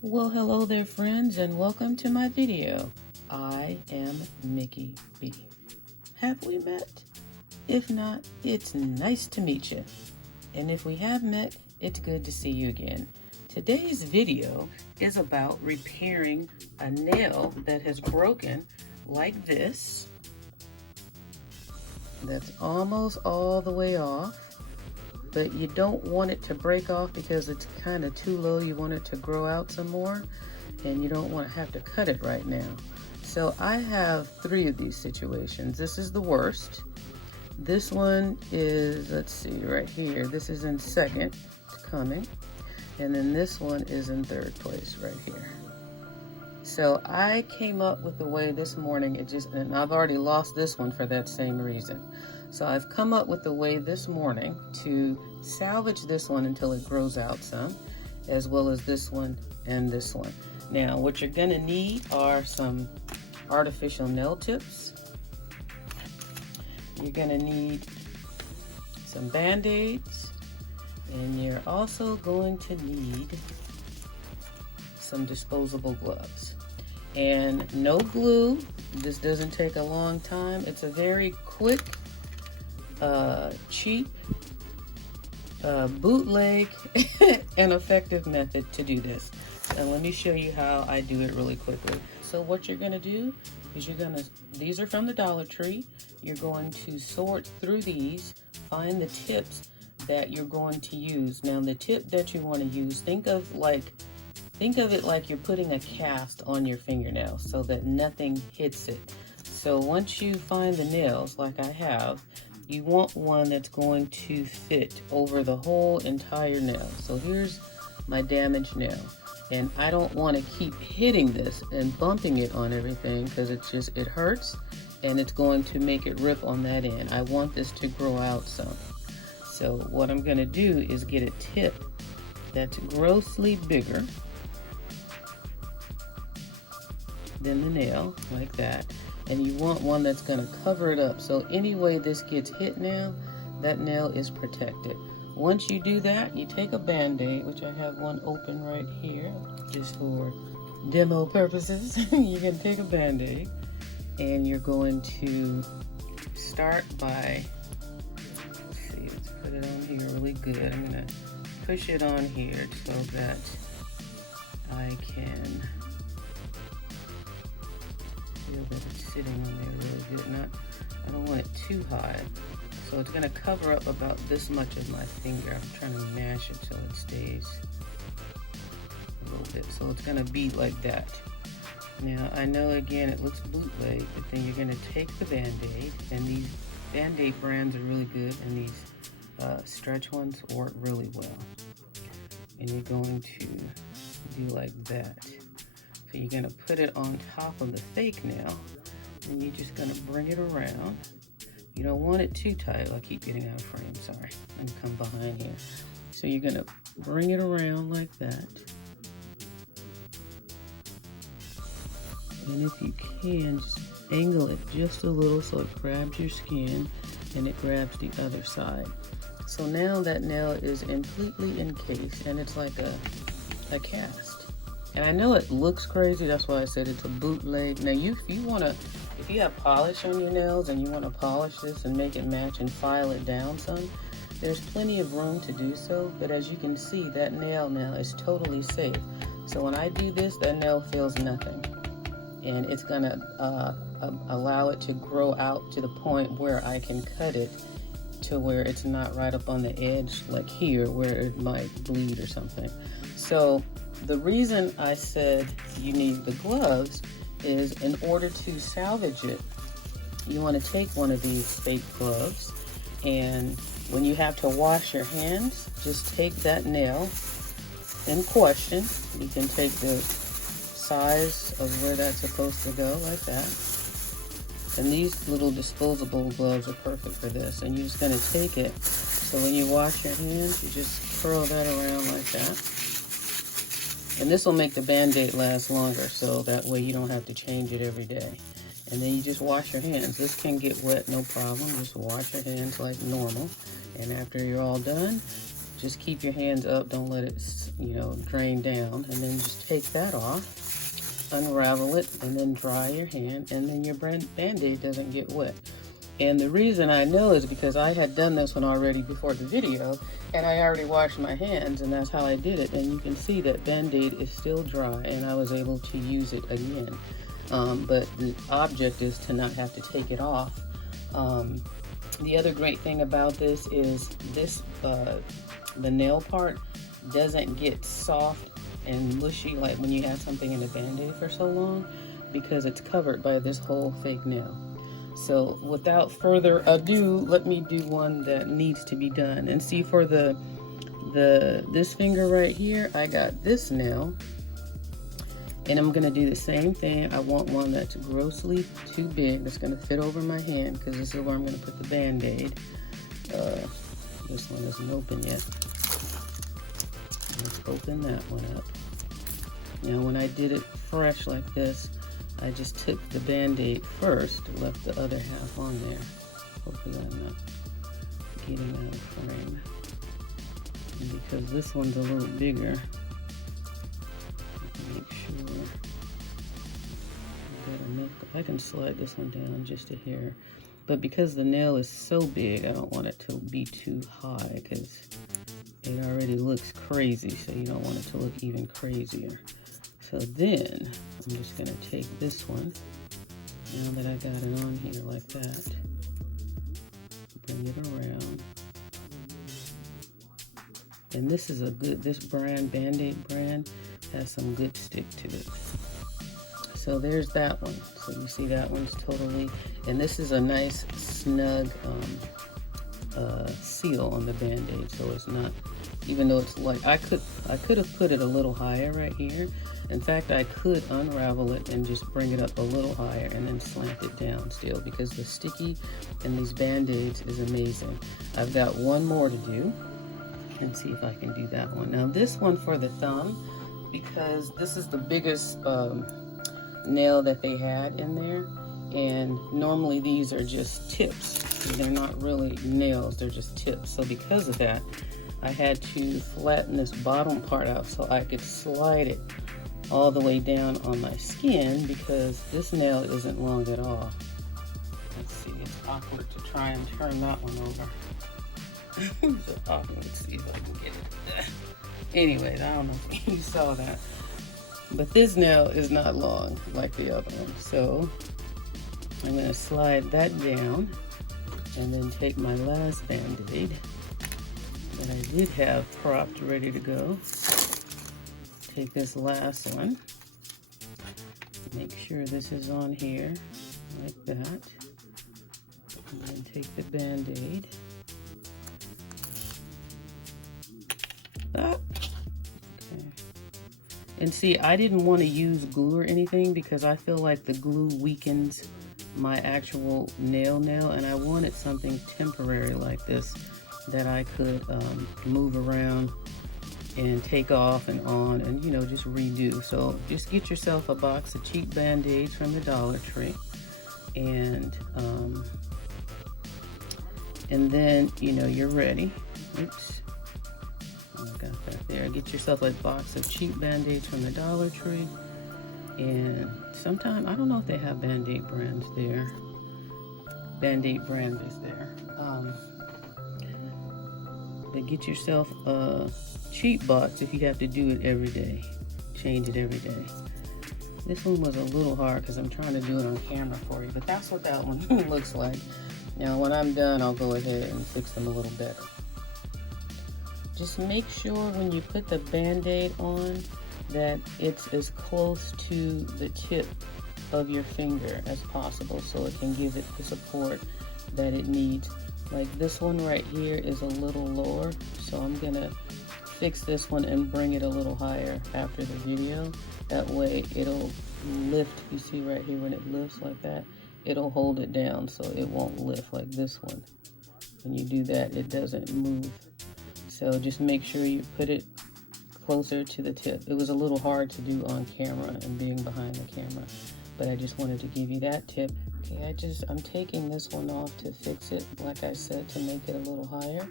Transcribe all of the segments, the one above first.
Well, hello there friends, and welcome to my video. I am Iammickeyb. Have we met? If not, it's nice to meet you. And if we have met, it's good to see you again. Today's video is about repairing a nail that has broken like this. That's almost all the way off. But you don't want it to break off because it's kind of too low. You want it to grow out some more, and you don't want to have to cut it right now. So I have 3 of these situations. This is the worst. This one is, let's see, right here. This is in second, it's coming. And then this one is in 3rd place right here. So I came up with the way this morning, and I've already lost this one for that same reason. So I've come up with the way this morning to salvage this one until it grows out some, as well as this one and this one. Now, what you're gonna need are some artificial nail tips. You're gonna need some Band-Aids, and you're also going to need some disposable gloves. And no glue. This doesn't take a long time. It's a very quick, cheap, bootleg, and effective method to do this. And let me show you how I do it really quickly. So what you're gonna do is these are from the Dollar Tree. You're going to sort through these, find the tips that you're going to use. Now the tip that you want to use, think of it like you're putting a cast on your fingernail so that nothing hits it. So once you find the nails, like I have, you want one that's going to fit over the whole entire nail. So here's my damaged nail. And I don't want to keep hitting this and bumping it on everything because it hurts and it's going to make it rip on that end. I want this to grow out some. So what I'm going to do is get a tip that's grossly bigger than the nail, like that. And you want one that's going to cover it up. So any way this gets hit now, that nail is protected. Once you do that, you take a Band-Aid, which I have one open right here, just for demo purposes. You can take a Band-Aid, and you're going to start by, let's put it on here really good. I'm going to push it on here so that I can feel that it's sitting on there really good. I don't want it too high. So it's gonna cover up about this much of my finger. I'm trying to mash it so it stays a little bit. So it's gonna be like that. Now I know again it looks bootleg, but then you're gonna take the Band-Aid, and these Band-Aid brands are really good, and these stretch ones work really well. And you're going to do like that. So you're gonna put it on top of the fake nail, and you're just gonna bring it around. You don't want it too tight. I keep getting out of frame, sorry. I'm gonna come behind here. So you're gonna bring it around like that. And if you can, just angle it just a little so it grabs your skin and it grabs the other side. So now that nail is completely encased, and it's like a cast. And I know it looks crazy, that's why I said it's a bootleg. Now if you have polish on your nails and you want to polish this and make it match and file it down some, there's plenty of room to do so. But as you can see, that nail now is totally safe. So when I do this, that nail feels nothing. And it's gonna allow it to grow out to the point where I can cut it to where it's not right up on the edge like here where it might bleed or something. So the reason I said you need the gloves is in order to salvage it, you want to take one of these fake gloves, and when you have to wash your hands, just take that nail in question. You can take the size of where that's supposed to go like that. And these little disposable gloves are perfect for this. And you're just going to take it. So when you wash your hands, you just curl that around like that. And this will make the Band-Aid last longer, so that way you don't have to change it every day. And then you just wash your hands. This can get wet, no problem. Just wash your hands like normal. And after you're all done, Just keep your hands up, don't let it, you know, drain down, and then just take that off, unravel it, and then dry your hand, and then your Band-Aid doesn't get wet. And the reason I know is because I had done this one already before the video, and I already washed my hands, and that's how I did it. And you can see that Band-Aid is still dry, and I was able to use it again. But the object is to not have to take it off. The other great thing about this is this, the nail part doesn't get soft and mushy like when you have something in a Band-Aid for so long, because it's covered by this whole fake nail. So without further ado, let me do one that needs to be done. And see, for this finger right here, I got this nail, and I'm gonna do the same thing. I want one that's grossly too big, that's gonna fit over my hand, because this is where I'm gonna put the Band-Aid. This one isn't open yet. Let's open that one up. Now when I did it fresh like this, I just took the Band-Aid first, left the other half on there. Hopefully I'm not getting out of frame. And because this one's a little bigger, make sure I can slide this one down just a hair. But because the nail is so big, I don't want it to be too high, because it already looks crazy, so you don't want it to look even crazier. So then, I'm just gonna take this one, now that I got it on here like that, bring it around. And this is a good, this brand, Band-Aid brand, has some good stick to it. So there's that one. So you see that one's totally, and this is a nice snug seal on the Band-Aid, so it's not, even though it's like, I could have put it a little higher right here. In fact, I could unravel it and just bring it up a little higher and then slant it down still, because the sticky in these Band-Aids is amazing. I've got one more to do, and see if I can do that one. Now this one for the thumb, because this is the biggest nail that they had in there, and normally these are just tips. They're not really nails, they're just tips. So because of that, I had to flatten this bottom part out so I could slide it all the way down on my skin, because this nail isn't long at all. Let's see, it's awkward to try and turn that one over. So awkward. Let's see if I can get it. Anyways, I don't know if you saw that, but this nail is not long like the other one. So I'm going to slide that down, and then take my last Band-Aid that I did have propped ready to go. Take this last one, make sure this is on here like that, and then take the Band-Aid. Okay. And see, I didn't want to use glue or anything, because I feel like the glue weakens my actual nail, and I wanted something temporary like this that I could move around and take off and on, and you know, just redo. So just get yourself a box of cheap Band-Aids from the Dollar Tree, and then, you know, you're ready. Oops, I got that there. Get yourself a box of cheap Band-Aids from the Dollar Tree, and sometime, I don't know if they have Band-Aid brands there. Band-Aid brand is there. But get yourself a cheap box if you have to do it every day. Change it every day. This one was a little hard because I'm trying to do it on camera for you, but that's what that one looks like. Now when I'm done, I'll go ahead and fix them a little better. Just make sure when you put the Band-Aid on that it's as close to the tip of your finger as possible, so it can give it the support that it needs. Like this one right here is a little lower, so I'm gonna fix this one and bring it a little higher after the video. That way it'll lift. You see right here, when it lifts like that, it'll hold it down so it won't lift like this one. When you do that, it doesn't move. So just make sure you put it closer to the tip. It was a little hard to do on camera and being behind the camera, but I just wanted to give you that tip. Okay, I'm taking this one off to fix it, like I said, to make it a little higher.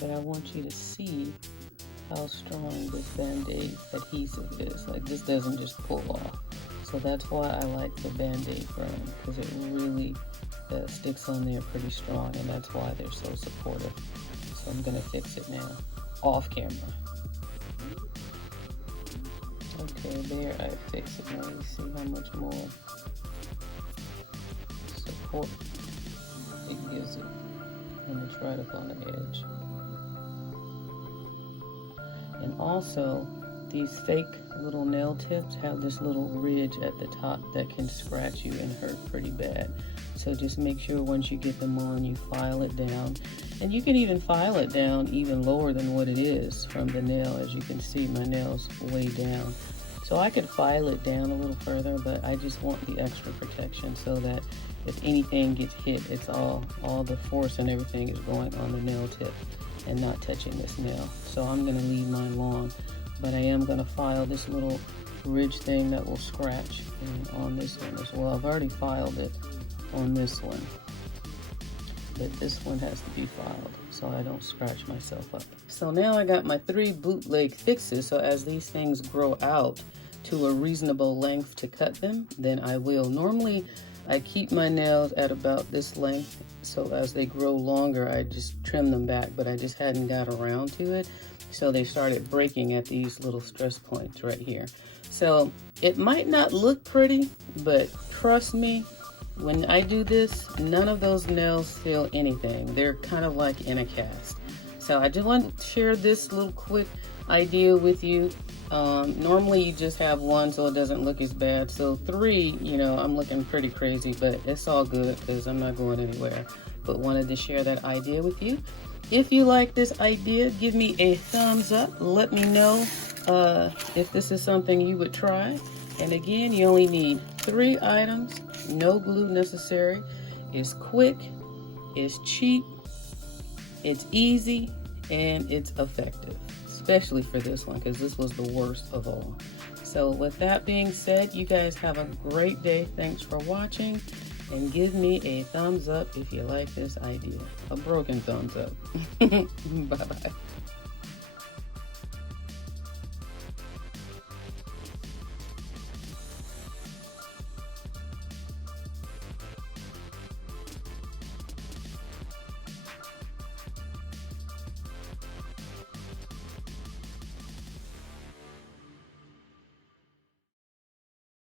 but I want you to see how strong this Band-Aid adhesive is. Like, this doesn't just pull off. So that's why I like the Band-Aid brand, because it really sticks on there pretty strong, and that's why they're so supportive. So I'm gonna fix it now, off camera. Okay, there, I fix it. Now you see how much more support it gives it. And it's right up on the edge. And also, these fake little nail tips have this little ridge at the top that can scratch you and hurt pretty bad. So just make sure once you get them on, you file it down. And you can even file it down even lower than what it is from the nail. As you can see, my nail's way down. So I could file it down a little further, but I just want the extra protection so that if anything gets hit, it's all the force and everything is going on the nail tip and not touching this nail. So I'm gonna leave mine long, but I am gonna file this little ridge thing that will scratch on this one as well. I've already filed it on this one, but this one has to be filed so I don't scratch myself up. So now I got my 3 bootleg fixes, so as these things grow out to a reasonable length to cut them, then I will. Normally I keep my nails at about this length, so as they grow longer I just trim them back, but I just hadn't got around to it, so they started breaking at these little stress points right here. So it might not look pretty, but trust me, when I do this, none of those nails feel anything. They're kind of like in a cast. So I just want to share this little quick idea with you. Normally you just have 1 so it doesn't look as bad. So 3, you know, I'm looking pretty crazy, but it's all good because I'm not going anywhere. But wanted to share that idea with you. If you like this idea, give me a thumbs up. Let me know if this is something you would try. And again, you only need 3 items, no glue necessary. It's quick, it's cheap, it's easy, and it's effective, especially for this one because this was the worst of all. So with that being said, you guys have a great day. Thanks for watching, and give me a thumbs up if you like this idea. A broken thumbs up. Bye-bye.